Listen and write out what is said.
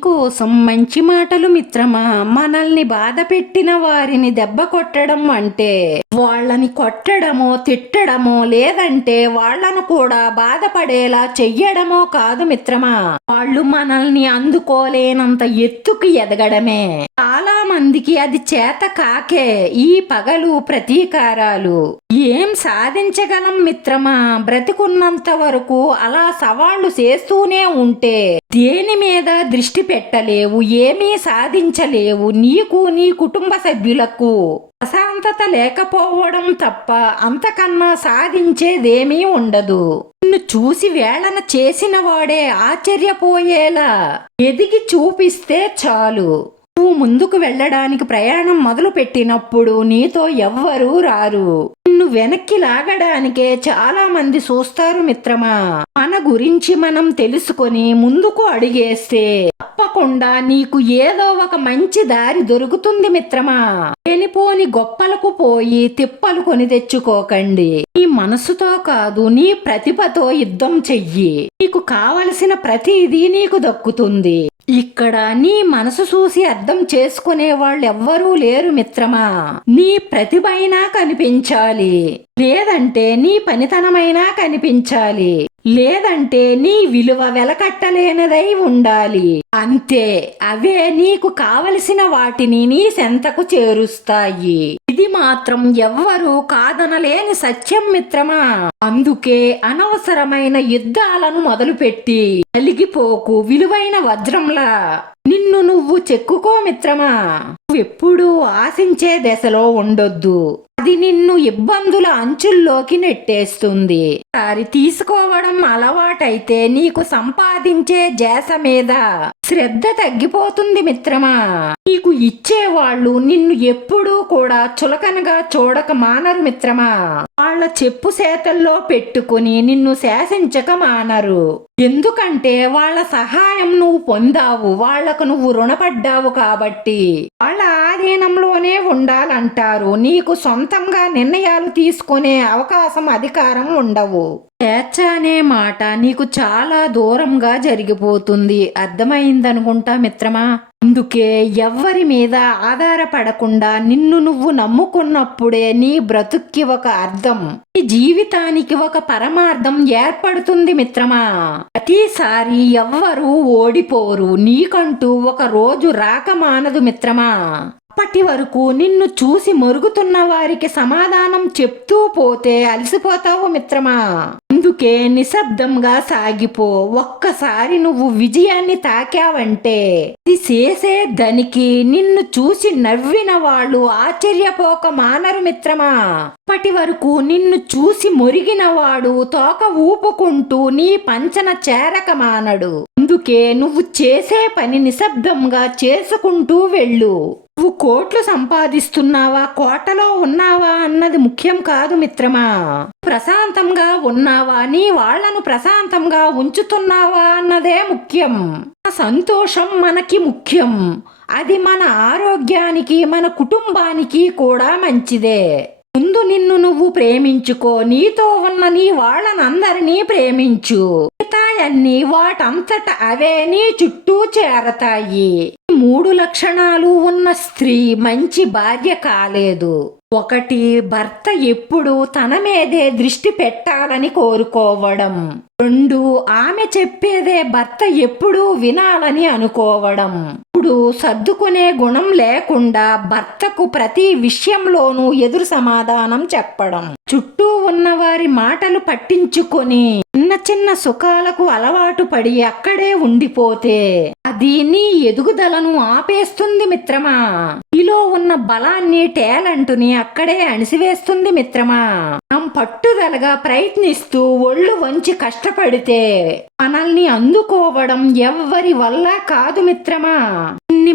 నీకోసం మంచి మాటలు మిత్రమా? మనల్ని బాధ పెట్టిన వారిని దెబ్బ కొట్టడం అంటే వాళ్ళని కొట్టడమో తిట్టడమో లేదంటే వాళ్ళను కూడా బాధపడేలా చెయ్యడమో కాదు మిత్రమా. వాళ్ళు మనల్ని అందుకోలేనంత ఎత్తుకు ఎదగడమే. చాలా మందికి అది చేత కాకే ఈ పగలు ప్రతీకారాలు. ఏం సాధించగలం మిత్రమా? బ్రతికున్నంత వరకు అలా సవాళ్ళు చేస్తూనే ఉంటే దేని మీద దృష్టి పెట్టలేవు ఏమీ సాధించలేవు నీకు నీ కుటుంబ సభ్యులకు. ప్రశాంతత లేకపోవడం తప్ప అంతకన్నా సాధించేదేమీ ఉండదు. నిన్ను చూసి వేళన చేసిన వాడే ఆశ్చర్యపోయేలా ఎదిగి చూపిస్తే చాలు. నువ్వు ముందుకు వెళ్ళడానికి ప్రయాణం మొదలు పెట్టినప్పుడు నీతో ఎవ్వరూ రారు. నిన్ను వెనక్కి లాగడానికే చాలా మంది చూస్తారు మిత్రమా? మన గురించి మనం తెలుసుకొని ముందుకు అడిగేస్తే తప్పకుండా నీకు ఏదో ఒక మంచి దారి దొరుకుతుంది మిత్రమా? లేనిపోని గొప్పలకు పోయి తిప్పలు కొని తెచ్చుకోకండి. నీ మనసుతో కాదు నీ ప్రతిభతో యుద్ధం చెయ్యి. నీకు కావలసిన ప్రతిదీ నీకు దక్కుతుంది. ఇక్కడ నీ మనసు చూసి అర్థం చేసుకునే వాళ్ళు ఎవ్వరూ లేరు మిత్రమా. నీ ప్రతిభ అయినా కనిపించాలి లేదంటే నీ పనితనమైనా కనిపించాలి. లేదంటే నీ విలువ వెలకట్టలేనిదై ఉండాలి. అంతే అవే నీకు కావలసిన వాటిని నీ సెంతకు చేరుస్తాయి. ఇది మాత్రం ఎవ్వరూ కాదనలేని సత్యం మిత్రమా? అందుకే అనవసరమైన యుద్ధాలను మొదలుపెట్టి కలిగిపోకు విలువైన వజ్రంలా. నిన్ను నువ్వు చెక్కుకో మిత్రమా? నువ్వెప్పుడూ ఆశించే దశలో ఉండొద్దు. అది నిన్ను ఇబ్బందుల అంచుల్లోకి నెట్టేస్తుంది. సారి తీసుకోవడం అలవాటైతే నీకు సంపాదించే జాస మీద శ్రద్ధ తగ్గిపోతుంది మిత్రమా. నీకు ఇచ్చేవాళ్ళు నిన్ను ఎప్పుడూ కూడా చులకనగా చూడక మానరు మిత్రమా. వాళ్ళ చెప్పు సేతల్లో పెట్టుకుని నిన్ను శాసించక మానరు. ఎందుకంటే వాళ్ళ సహాయం నువ్వు పొందావు వాళ్ళకు నువ్వు రుణపడ్డావు కాబట్టి. వాళ్ళ ఆధీనంలోనే ఉండాలంటారు. నీకు సొంతంగా నిర్ణయాలు తీసుకునే అవకాశం అధికారం ఉండవు. స్వేచ్ఛ అనే మాట నీకు చాలా దూరంగా జరిగిపోతుంది. అర్థమైందనుకుంటా మిత్రమా? అందుకే ఎవ్వరి మీద ఆధారపడకుండా నిన్ను నువ్వు నమ్ముకున్నప్పుడే నీ బ్రతుక్కి ఒక అర్థం. నీ జీవితానికి ఒక పరమార్థం ఏర్పడుతుంది మిత్రమా? ప్రతిసారి ఎవ్వరూ ఓడిపోరు. నీకంటూ ఒక రోజు రాక మానదు మిత్రమా? అప్పటి వరకు నిన్ను చూసి మరుగుతున్న వారికి సమాధానం చెప్తూ పోతే అలసిపోతావు మిత్రమా? అందుకే నిశ్శబ్దంగా సాగిపో. ఒక్కసారి నువ్వు విజయాన్ని తాకావంటే ఇది చేసే దానికి నిన్ను చూసి నవ్విన వాళ్ళు ఆశ్చర్యపోక మానరు మిత్రమా. అప్పటి వరకు నిన్ను చూసి మురిగినవాడు తోక ఊపుకుంటూ నీ పంచన చేరక మానడు. అందుకే నువ్వు చేసే పని నిశ్శబ్దంగా చేసుకుంటూ వెళ్ళు. నువ్వు కోట్లు సంపాదిస్తున్నావా కోటలో ఉన్నావా అన్నది ముఖ్యం కాదు మిత్రమా. ప్రశాంతంగా ఉన్నావా నీ వాళ్ళను ప్రశాంతంగా ఉంచుతున్నావా అన్నదే ముఖ్యం. సంతోషం మనకి ముఖ్యం. అది మన ఆరోగ్యానికి మన కుటుంబానికి కూడా మంచిదే. ముందు నిన్ను నువ్వు ప్రేమించుకో నీతో ఉన్న నీ వాళ్ళనందరినీ ప్రేమించు. మిగతాయన్నీ వాటంతట అవే నీ చుట్టూ చేరతాయి. మూడు లక్షణాలు ఉన్న స్త్రీ మంచి భార్య కాలేదు. ఒకటి భర్త ఎప్పుడు తన మీదే దృష్టి పెట్టాలని కోరుకోవడం. రెండు ఆమె చెప్పేదే భర్త ఎప్పుడూ వినాలని అనుకోవడం. ఇప్పుడు సర్దుకునే గుణం లేకుండా భర్తకు ప్రతి విషయంలోనూ ఎదురు సమాధానం చెప్పడం. చుట్టూ ఉన్నవారి మాటలు పట్టించుకొని చిన్న చిన్న సుఖాలకు అలవాటు పడి అక్కడే ఉండిపోతే అది నీ ఎదుగుదలను ఆపేస్తుంది మిత్రమా. నీలో ఉన్న బలాన్ని టాలెంట్ని అక్కడే అణిసివేస్తుంది మిత్రమా. మనం పట్టుదలగా ప్రయత్నిస్తూ ఒళ్ళు వంచి కష్టపడితే మనల్ని అందుకోవడం ఎవ్వరి వల్ల కాదు మిత్రమా.